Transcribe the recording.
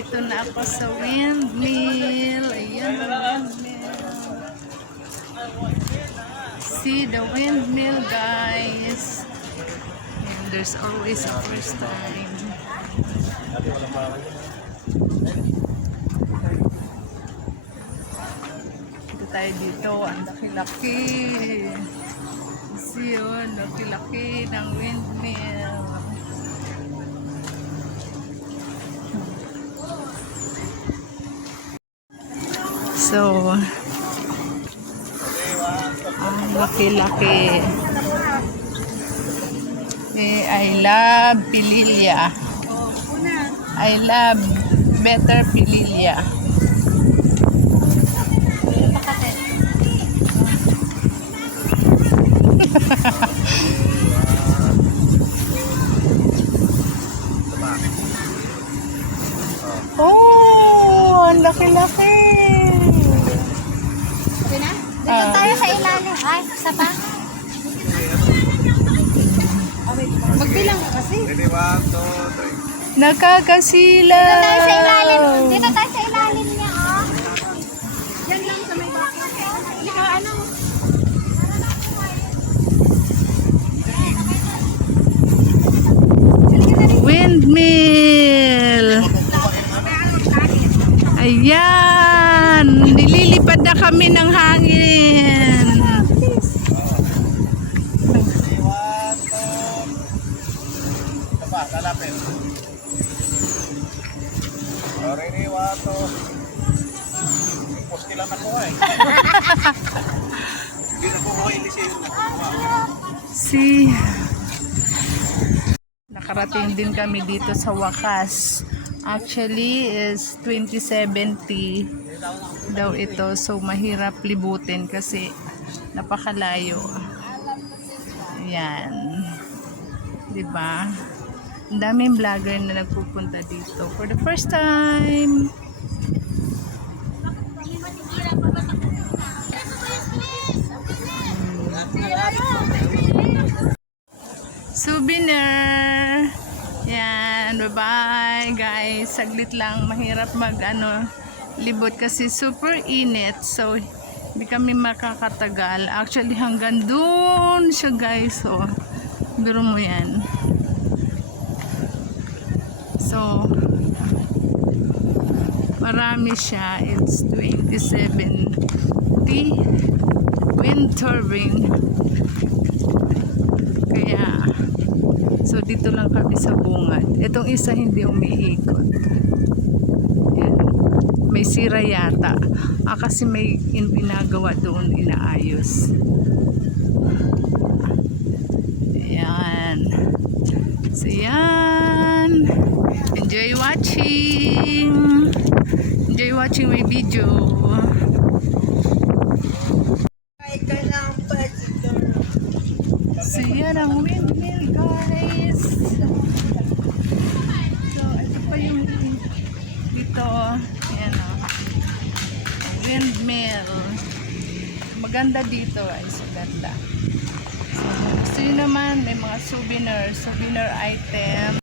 Nandito na ako sa windmill. Ayan ang windmill. See the windmill, guys. And there's always a first time. Ito tayo dito. Ang laki-laki. See yun, laki-laki ng windmill. So, ang laki-laki. I love Pililya. I love Better Pililya. Oh, ang laki-laki. Dito tayo sa ilalim. Ay, isa pa. Magbilang ka kasi. Nakakasila. Dito tayo sa ilalim. Dito tayo sa ilalim niya, oh. Yan lang sa may bako. Ikaw, ano? Windmill. Ayan. Nililipad na kami ng hangin. Talapin. Sorry ni Wato. Post nila nakuha eh. Hindi nakuha ilisi yun nakuha. See, nakarating din kami dito sa wakas. Actually is 2070 daw ito, so mahirap libutin kasi napakalayo. Yan, diba? Ang daming vlogger na nagpupunta dito for the first time. Souvenir. Yan, bye-bye guys. Saglit lang, mahirap libot kasi super init. So, hindi kami makakatagal. Actually, hanggang doon siya guys. So, biro mo yan. So, marami siya. It's 2070 wind turbine. Kaya, so dito lang kami sa bungad. Itong isa hindi umiikot. Yan. May sira yata. Kasi may ginagawa doon, inaayos. Ayan. So yan. Enjoy watching. Enjoy watching my video. So yan ang windmill guys. So ito pa yung dito. Yan o. Windmill. Maganda dito guys. Maganda. So gusto nyo naman may mga souvenir item.